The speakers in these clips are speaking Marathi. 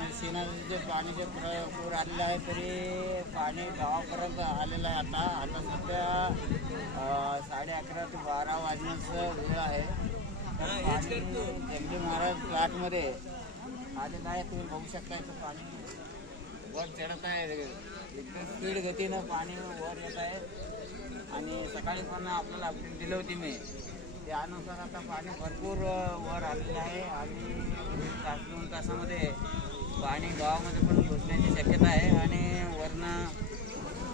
जे सीना जे पाणी जे पुर- पूर आलेलं आहे तरी पाणी गावापर्यंत आलेलं आहे आता. आता सध्या साडे अकरा ते बारा वाजण्याचं वेळ आहे. जंगली महाराज प्लॅटमध्ये आलेलं आहे तुम्ही बघू शकता इथं पाणी वर चढत आहे. एकदम स्पीड गतीनं पाणी वर येत आहे. आणि सकाळी पण आपल्याला अपडेट दिली होती मी. त्यानुसार आता पाणी भरपूर वर आलेलं आहे. आणि तास दोन तासामध्ये पाणी गावामध्ये पण घुसण्याची शक्यता आहे आणि वरनं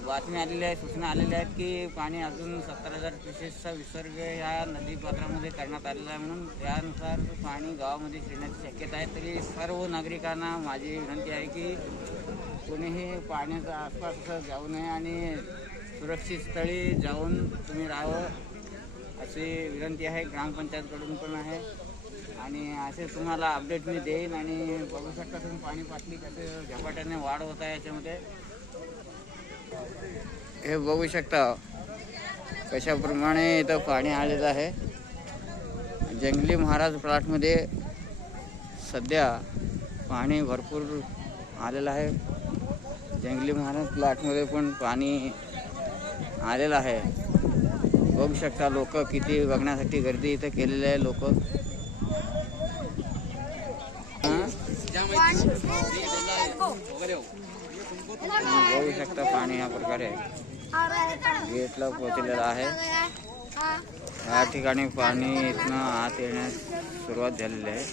बातमी आलेल्या आहेत सूचना आलेल्या आहेत की पाणी अजून सत्तर हजार पीसेसचा विसर्ग या नदीपात्रामध्ये करण्यात आलेला आहे म्हणून त्यानुसार पाणी गावामध्ये शिरण्याची शक्यता आहे. तरी सर्व नागरिकांना माझी विनंती आहे की कोणीही पाण्याच्या आसपास जाऊ नये आणि सुरक्षित स्थळी जाऊन तुम्ही राहावं अशी विनंती आहे. ग्रामपंचायतकडून पण आहे. आणि असे तुम्हाला अपडेट मी देईन आणि बघू शकता तुम्ही पाणी पातळी कसं झपाट्याने वाढ होत आहे याच्यामध्ये. हे बघू शकता कशाप्रमाणे इथं पाणी आलेलं आहे. जंगली महाराज प्लॉटमध्ये सध्या पाणी भरपूर आलेलं आहे. जंगली महाराज प्लॉटमध्ये पण पाणी आलेलं आहे. बघू शकता लोक किती बघण्यासाठी गर्दी इथं केलेली आहे लोक. बघू शकता पाणी या प्रकारे गेटला पोचलेलं आहे. या ठिकाणी पाणी इथनं आत येण्यास सुरुवात झालेली आहे.